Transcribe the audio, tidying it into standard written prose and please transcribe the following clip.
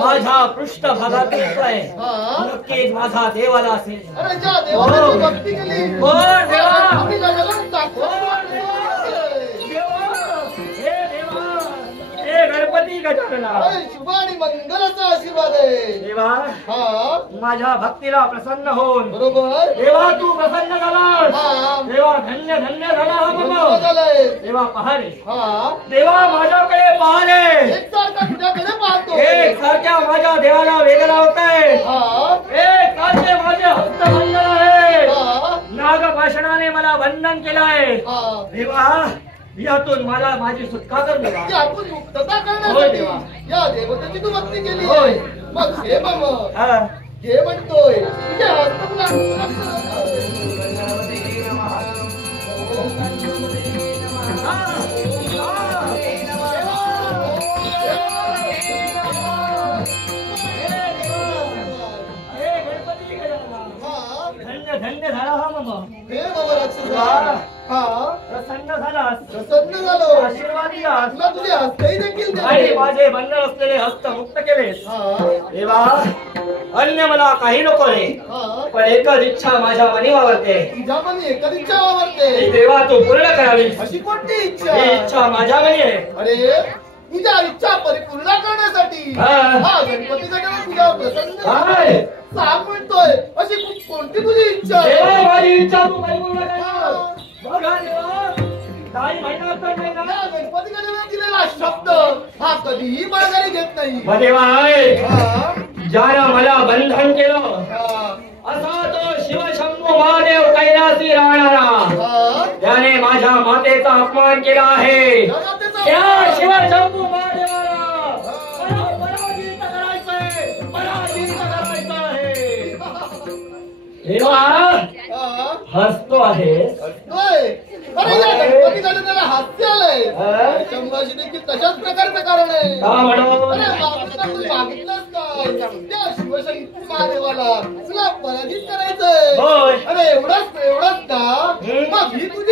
माझ्या पृष्ठभागात आहे नक्कीच माझा देवाला असेल. अरे ज्या देवाला भक्ती केली कोण देवा गणपती गजानना शुभ आणि मंगलाचा आशीर्वाद आहे देवा. हा माझ्या भक्तीला प्रसन्न होऊन बरोबर देवा तू प्रसन्न झाला. देवा धन्य धन्य झाला हा झालंय देवा. पहारे हा देवा माझ्याकडे पाहले एकसारखा तुझ्याकडे पाहतो. एक सारख्या माझ्या देवाला वेगळा होत आहे. हा एक सारखे माझे हस्तबंधन आहे. हा नागपाषाणाने मला बंधन केलं आहे. हा देवा यातून मला माझी सुटका कर देवा. आपण मुक्तता होय करण्यासाठी देवा. या देवतेची तू भक्ती केली होय. मग हे मग हा. हे म्हणतोय तुझ्या हस्तमुला धन्य धन्य झाला हा मग. हे बाबा राक्षस हा प्रसन्न झालास. प्रसन्न झालो. आशीर्वाद दिलास. तुला तुझे हस्तही देखील आणि दिले. माझे बंधन असलेले हस्त मुक्त केलेस. हा देवा अन्य मला काही नको रे. हा पण एकच इच्छा माझ्या मनी वावरते. तुझ्या पण एकच इच्छा आवडते. ती देवा तू पूर्ण करावी. अशी कोणती इच्छा ही इच्छा माझ्या मनी आहे. अरे तुझ्या इच्छा परिपूर्ण करण्यासाठी हा. हा गणपती गजानन तुझ्या प्रसन्न हाय. सांग म्हणतोय अशी कोणती तुझी इच्छा देवा आहे? माझी इच्छा तू परिपूर्ण कर. बघा देवा काही महिना तर नाही ना. या गणपती गजानन दिलेला शब्द हा कधीही बळगारी घेत नाही. मग देवा आहे हा. ज्यानं मला बंधन केलं हा. असा तो शिवशंभू महादेव कैलासी राहणारा हा. त्याने माझ्या मातेचा अपमान केला आहे. जगताचा त्या शिवशंभू महादेवाला पराजित करायचंय. पराजित करायचं आहे. देवा हा. हसतो आहे. होय. अरे या गणपती गजाननाला हास्य आलंय. हा? शंभराची देखील तशाच प्रकारचं कारण आहे. का म्हणून अरे बापूला तू मागितलंस काय? त्या शिवशंकर महादेवाला तुला पराजित करायचंय. होय. अरे एवढंच ना मग ही तुझी